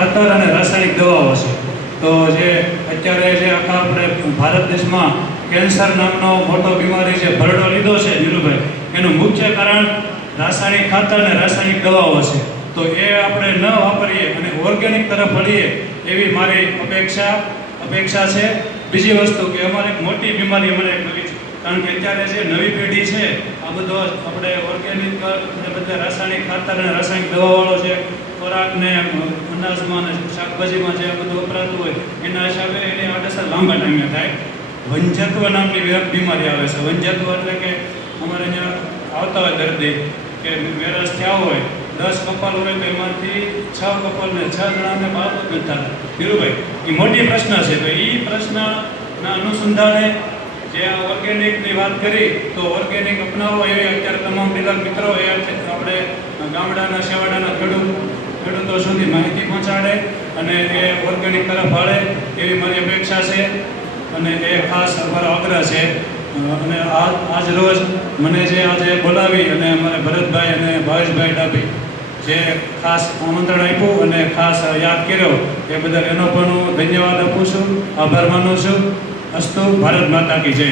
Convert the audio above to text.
ખાતર અને રાસાયણિક દવાઓ છે. તો જે અત્યારે જે આખા આપણે ભારત દેશમાં કેન્સર નામનો મોટો બીમારી જે ભરડો લીધો છે નીરુભાઈ, એનું મુખ્ય કારણ રાસાયણિક ખાતર અને રાસાયણિક દવાઓ છે. તો એ આપણે ન વાપરીએ અને ઓર્ગેનિક તરફ વળીએ એવી મારી અપેક્ષા છે. બીજી વસ્તુ કે અમારે એક મોટી બીમારી અમારે એક નવી છે, કારણ કે અત્યારે જે નવી પેઢી છે આ બધો આપણે ઓર્ગેનિક અને બધા રાસાયણિક ખાતર અને રાસાયણિક દવાવાળો છે ખોરાકને અનાજમાં અને શાકભાજીમાં જે બધું વપરાતું હોય એના હિસાબે એની આડઅસર લાંબા ટાઈમે થાય. વંજત્વ નામની બીમારી આવે છે. વંજત્વ એટલે કે અમારે અહીંયા આવતા હોય દર્દી કે વેરસ થયા હોય, 10 કપાલ હોય તો એમાંથી 6 કપાલને 6 જણાને બાળકો બનતા હતા. ધીરુભાઈ, એ મોટી પ્રશ્ન છે. તો એ પ્રશ્નના અનુસંધાને જે આ ઓર્ગેનિકની વાત કરી તો ઓર્ગેનિક અપનાવો એવી અત્યારે તમામ ડીલર મિત્રો એ આપણે ગામડાના છેવાડાના ખેડૂતો સુધી માહિતી પહોંચાડે અને એ ઓર્ગેનિક તરફ વાળે એવી મારી અપેક્ષા છે અને એ ખાસ અમારો આગ્રહ છે. અને આજ રોજ મને જે આજે બોલાવી અને અમારે ભરતભાઈ અને ભાવેશભાઈ ડાભી જે ખાસ આમંત્રણ આપ્યું અને ખાસ યાદ કર્યો એ બદલ એનો પણ હું ધન્યવાદ આપું છું, આભાર માનું છું. અસ્તુ. ભારત માતા કી જય.